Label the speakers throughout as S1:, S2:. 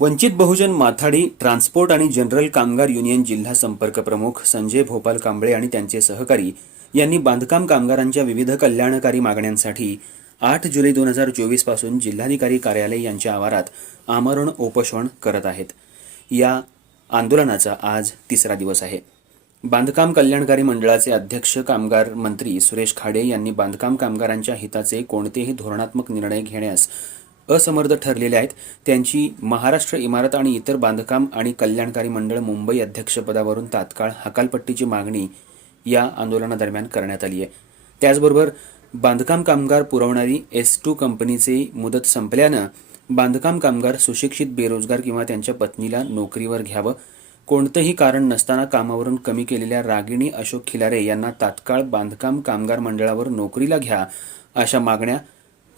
S1: वंचित Bahujan Mathadi transport आणि general Kamgar union जिल्हा संपर्क प्रमुख संजय भोपाल कांबळे आणि त्यांचे सहकारी यांनी बांधकाम कामगारांच्या विविध कल्याणकारी मागण्यांसाठी आठ जुलै दोन हजार चोवीसपासून जिल्हाधिकारी कार्यालय यांच्या आवारात आमरण उपोषण करत आहेत. या आंदोलनाचा आज तिसरा दिवस आहे. बांधकाम कल्याणकारी मंडळाचे अध्यक्ष कामगार मंत्री सुरेश खाडे यांनी बांधकाम कामगारांच्या हिताचे कोणतेही धोरणात्मक निर्णय घेण्यास असमर्थ ठरलेले आहेत. त्यांची महाराष्ट्र इमारत आणि इतर बांधकाम आणि कल्याणकारी मंडळ मुंबई अध्यक्षपदावरून तात्काळ हकालपट्टीची मागणी या आंदोलनादरम्यान करण्यात आली आहे. त्याचबरोबर बांधकाम कामगार पुरवणारी एस टू कंपनीचे मुदत संपल्यानं बांधकाम कामगार सुशिक्षित बेरोजगार किंवा त्यांच्या पत्नीला नोकरीवर घ्यावं कोणतंही कारण नसताना कामावरून कमी केलेल्या रागिणी अशोक खिलारे यांना तात्काळ बांधकाम कामगार मंडळावर नोकरीला घ्या अशा मागण्या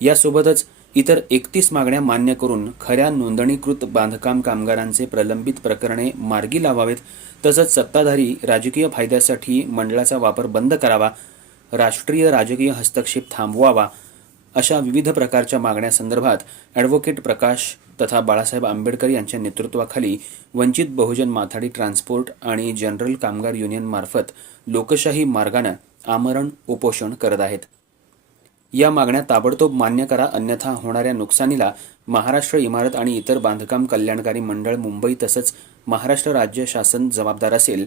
S1: यासोबतच इतर एकतीस मागण्या मान्य करून खऱ्या नोंदणीकृत बांधकाम कामगारांचे प्रलंबित प्रकरणे मार्गी लावावेत तसंच सत्ताधारी राजकीय फायद्यासाठी मंडळाचा वापर बंद करावा राष्ट्रीय राजकीय हस्तक्षेप थांबवावा अशा विविध प्रकारच्या मागण्यासंदर्भात ॲडव्होकेट प्रकाश तथा बाळासाहेब आंबेडकर यांच्या नेतृत्वाखाली वंचित बहुजन माथाडी ट्रान्सपोर्ट आणि जनरल कामगार युनियनमार्फत लोकशाही मार्गानं आमरण उपोषण करत आहेत. या मागण्या ताबडतोब मान्य करा अन्यथा होणाऱ्या नुकसानीला महाराष्ट्र इमारत आणि इतर बांधकाम कल्याणकारी मंडळ मुंबई तसंच महाराष्ट्र राज्य शासन जबाबदार असेल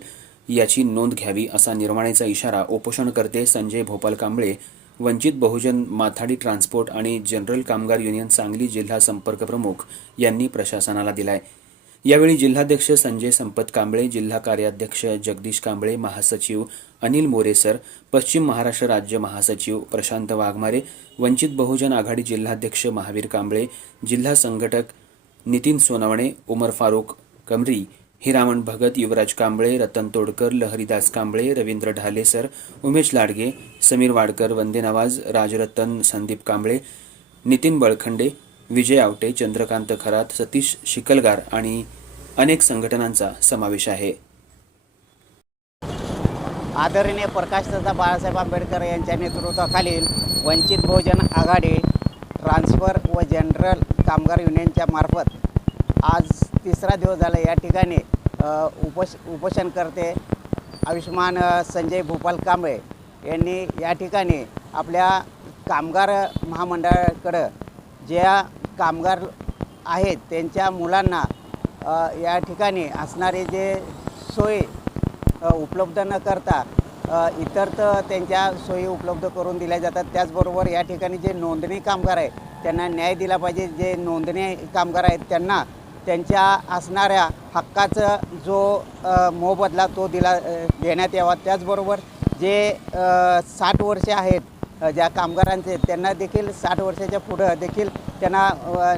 S1: याची नोंद घ्यावी असा निर्वाणीचा इशारा उपोषणकर्ते संजय भोपाल कांबळे वंचित बहुजन माथाडी ट्रान्सपोर्ट आणि जनरल कामगार युनियन सांगली जिल्हा संपर्क प्रमुख यांनी प्रशासनाला दिलाय. यावेळी जिल्हाध्यक्ष संजय संपत कांबळे जिल्हा कार्याध्यक्ष जगदीश कांबळे महासचिव अनिल मोरेसर पश्चिम महाराष्ट्र राज्य महासचिव प्रशांत वाघमारे वंचित बहुजन आघाडी जिल्हाध्यक्ष महावीर कांबळे जिल्हा संघटक नितीन सोनवणे उमर फारूक कमरी हिरामण भगत युवराज कांबळे रतन तोडकर लहरीदास कांबळे रवींद्र ढालेसर उमेश लाडगे समीर वाडकर वंदे नवाज राजरतन संदीप कांबळे नितीन बळखंडे विजय आवटे चंद्रकांत खरात सतीश शिकलगार आणि अनेक संघटनांचा समावेश आहे.
S2: आदरणीय प्रकाशदादा बाळासाहेब आंबेडकर यांच्या नेतृत्वाखालील वंचित बहुजन आघाडी ट्रान्सफर व जनरल कामगार युनियनच्या मार्फत आज तिसरा दिवस झाला या ठिकाणी अ, उपोष उपोषणकर्ते आयुष्मान संजय भोपाल कांबळे यांनी या ठिकाणी आपल्या कामगार महामंडळाकडं ज्या कामगार आहेत त्यांच्या मुलांना या ठिकाणी असणारे जे सोय उपलब्ध न करता इतर तर त्यांच्या सोयी उपलब्ध करून दिल्या जातात. त्याचबरोबर या ठिकाणी जे नोंदणी कामगार आहे त्यांना न्याय दिला पाहिजे. जे नोंदणी कामगार आहेत त्यांना त्यांच्या असणाऱ्या हक्काचा जो मोबदला तो दिला देण्यात यावा. त्याचबरोबर जे साठ वर्षे आहेत ज्या कामगारांचे त्यांना देखील साठ वर्षाच्या पुढं देखील त्यांना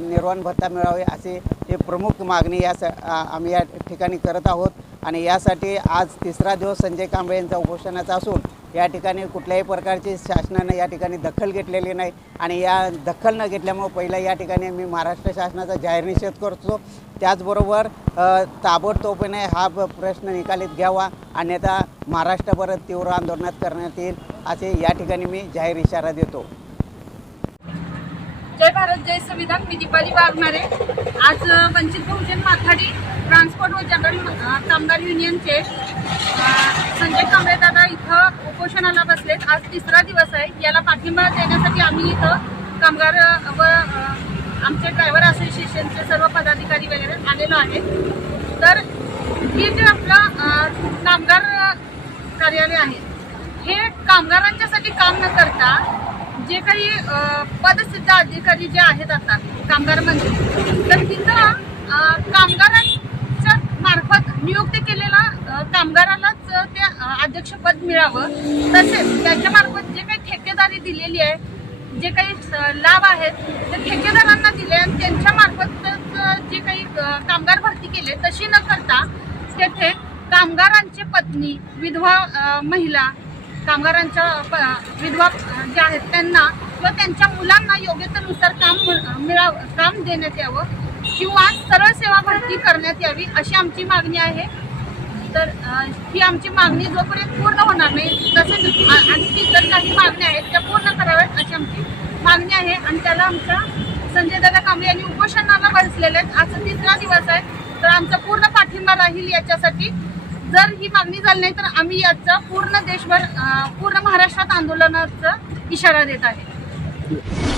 S2: निर्वाण भत्ता मिळावे असे हे प्रमुख मागणी या स आम्ही या ठिकाणी करत आहोत. आणि यासाठी आज तिसरा दिवस संजय कांबळे यांचा उपोषणाचा असून या ठिकाणी कुठल्याही प्रकारची शासनानं या ठिकाणी दखल घेतलेली नाही. आणि या दखल न घेतल्यामुळं पहिला या ठिकाणी मी महाराष्ट्र शासनाचा जाहीर निषेध करतो. त्याचबरोबर अ, ताबडतोबीने हा प्रश्न निकालीत घ्यावा. अन्यथा महाराष्ट्रभर तीव्र आंदोलनात करण्यात येईल असे या ठिकाणी मी जाहीर इशारा देतो.
S3: जय भारत जय संविधान. मी दीपाली वाघमारे. आज वंचित बहुजन माथाडी ट्रान्सपोर्ट व जनरल कामगार युनियनचे संजय कांबळे दादा इथं उपोषणाला बसलेत. आज तिसरा दिवस आहे. याला पाठिंबा देण्यासाठी आम्ही इथं कामगार व आमचे ड्रायव्हर असोसिएशनचे सर्व पदाधिकारी वगैरे आलेलो आहे तर हे जे आपलं कामगार कार्यालय आहे हे कामगारांच्यासाठी काम न करता जे काही पदसिद्ध अधिकारी जे आहेत आता कामगार मंत्री तर तिथं कामगारांच्या मार्फत नियुक्ती केलेला कामगारांना अध्यक्षपद मिळावं तसेच त्याच्या मार्फत जे काही ठेकेदारी दिलेली आहे जे काही लाभ आहेत ते ठेकेदारांना दिले आणि त्यांच्या मार्फत जे काही कामगार भरती केले तशी न करता तेथे कामगारांची पत्नी विधवा महिला कामगारांच्या प- विधवा जे ज्या आहेत त्यांना व त्यांच्या मुलांना योग्यतेनुसार काम मिळ- मिळावं काम देण्यात यावं किंवा सरळ सेवा भरती करण्यात यावी अशी आमची मागणी आहे. तर ही आमची मागणी जोपर्यंत पूर्ण होणार नाही तसेच आणखी इतर काही मागण्या आहेत त्या पूर्ण कराव्यात अशी आमची मागणी आहे. आणि त्याला आमच्या संजय दादा कांबळे यांनी उपोषणाला बसलेले आहेत. आजचा तिसरा दिवस आहे. तर आमचा पूर्ण पाठिंबा राहील याच्यासाठी. जर ही मागणी झाली नाही तर आम्ही याचा पूर्ण देशभर पूर्ण महाराष्ट्रात आंदोलनाचा इशारा देत आहे.